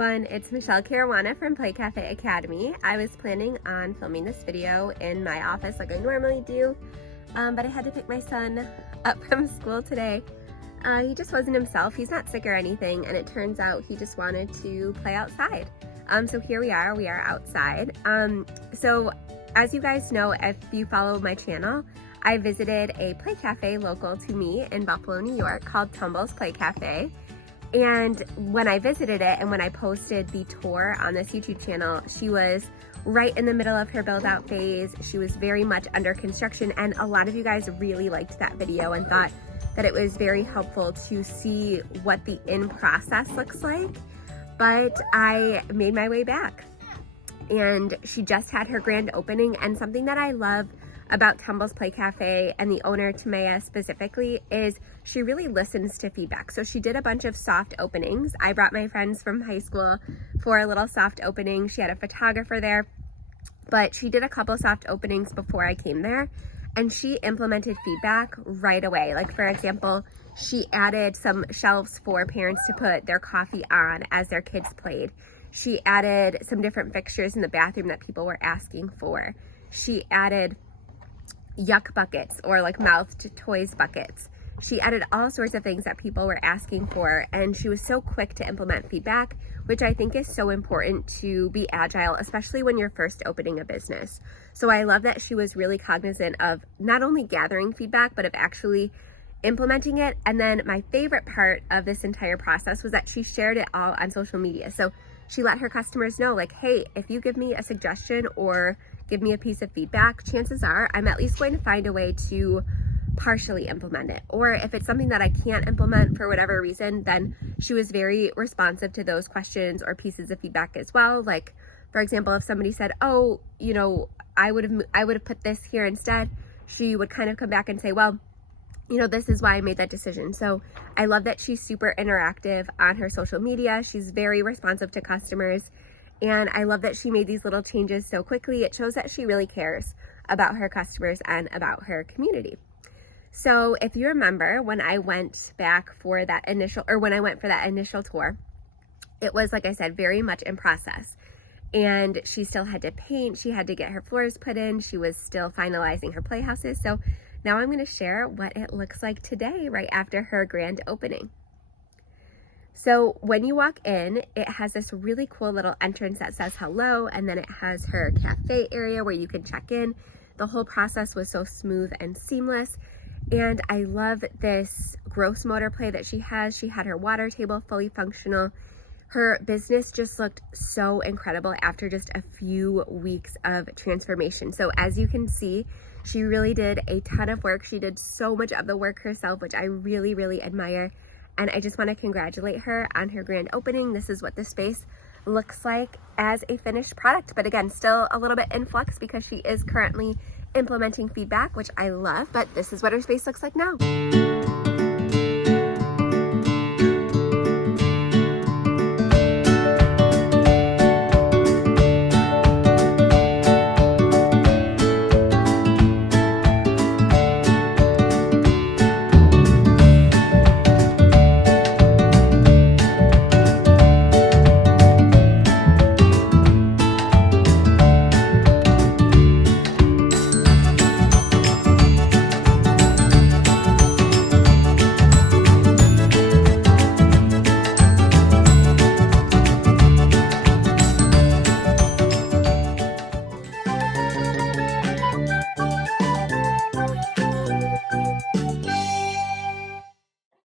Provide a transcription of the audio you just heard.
everyone, it's Michelle Caruana from Play Cafe Academy. I was planning on filming this video in my office like I normally do, but I had to pick my son up from school today. He just wasn't himself. He's not sick or anything, and it turns out he just wanted to play outside. So here we are outside. So as you guys know, if you follow my channel, I visited a play cafe local to me in Buffalo, New York called Tumbles Play Cafe. And when I visited it and when I posted the tour on this YouTube channel, she was right in the middle of her build out phase. She was very much under construction, and a lot of you guys really liked that video and thought that it was very helpful to see what the in process looks like. But I made my way back, and she just had her grand opening. And something that I love about Tumbles Play Cafe and the owner Timea specifically is she really listens to feedback. So she did a bunch of soft openings. I brought my friends from high school for a little soft opening. She had a photographer there, but she did a couple soft openings before I came there, and she implemented feedback right away. Like, for example, she added some shelves for parents to put their coffee on as their kids played. She added some different fixtures in the bathroom that people were asking for. She added yuck buckets, or like mouthed toys buckets. She added all sorts of things that people were asking for, and she was so quick to implement feedback, which I think is so important to be agile, especially when you're first opening a business. So I love that she was really cognizant of not only gathering feedback, but of actually implementing it. And then my favorite part of this entire process was that she shared it all on social media. So she let her customers know, like, hey, if you give me a suggestion or give me a piece of feedback, chances are I'm at least going to find a way to partially implement it. Or if it's something that I can't implement for whatever reason, then she was very responsive to those questions or pieces of feedback as well. Like, for example, if somebody said, oh, you know, I would have put this here instead, she would kind of come back and say, well, you know, this is why I made that decision. So I love that she's super interactive on her social media. She's very responsive to customers. And I love that she made these little changes so quickly. It shows that she really cares about her customers and about her community. So if you remember, when I went back for that initial, or when I went for that initial tour, it was, like I said, very much in process. And she still had to paint. She had to get her floors put in. She was still finalizing her playhouses. So now I'm going to share what it looks like today, right after her grand opening. So when you walk in, it has this really cool little entrance that says hello, and then it has her cafe area where you can check in. The whole process was so smooth and seamless, and I love this gross motor play that she has. She had her water table fully functional. Her business just looked so incredible after just a few weeks of transformation. So as you can see, she really did a ton of work. She did so much of the work herself, which I really, really admire. And I just want to congratulate her on her grand opening. This is what the space looks like as a finished product. But again, still a little bit in flux because she is currently implementing feedback, which I love. But this is what her space looks like now.